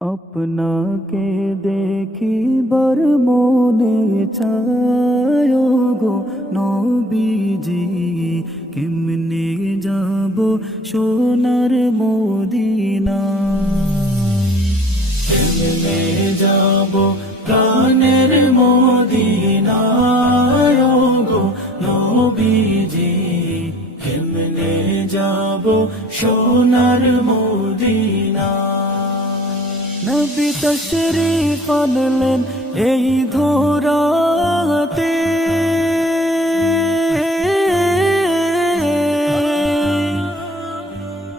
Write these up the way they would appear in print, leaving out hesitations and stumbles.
আপনাকে দেখিবার মনে চায় গো নবীজি, কেমনে যাব সোনার মদিনা, কেমনে যাব প্রাণের মদিনা গো নবীজি, কেমনে যাব সোনার মদিনা। নবী তশরীফ আনলেন এই ধরাতে,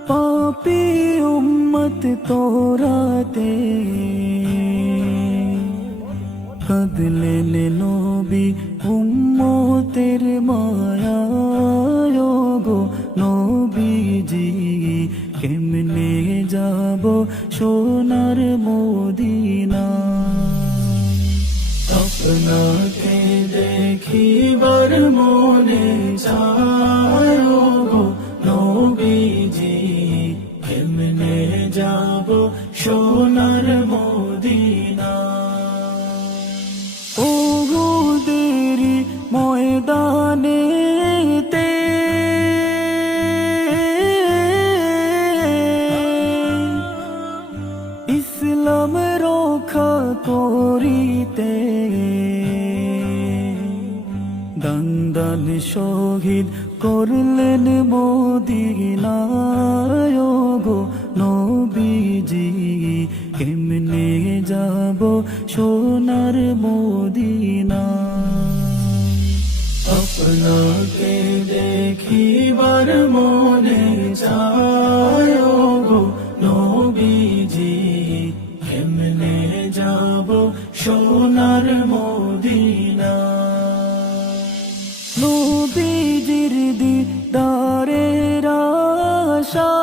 পাপী উম্মত তোরাতে, কাঁদলেন নবী উম্মতের মায়ায় গো নবীজি, কেমনে যাব সোনার মদিনা। আপনাকে দেখিবার মনে চায় গো নবীজি, কেমনে যাব সোনার মদিনা। ওহুদেরি ময়দানেতে ইসলাম রক্ষা করিতে, দান শহীদ করলেন মদিনায় গো নবীজি, কেমনে যাব সোনার মদিনা। আপনাকে দেখিবার মনে চায় গো নবীজি, কেমনে যাব সোনার মদিনা। নবীজির দিদারের আশা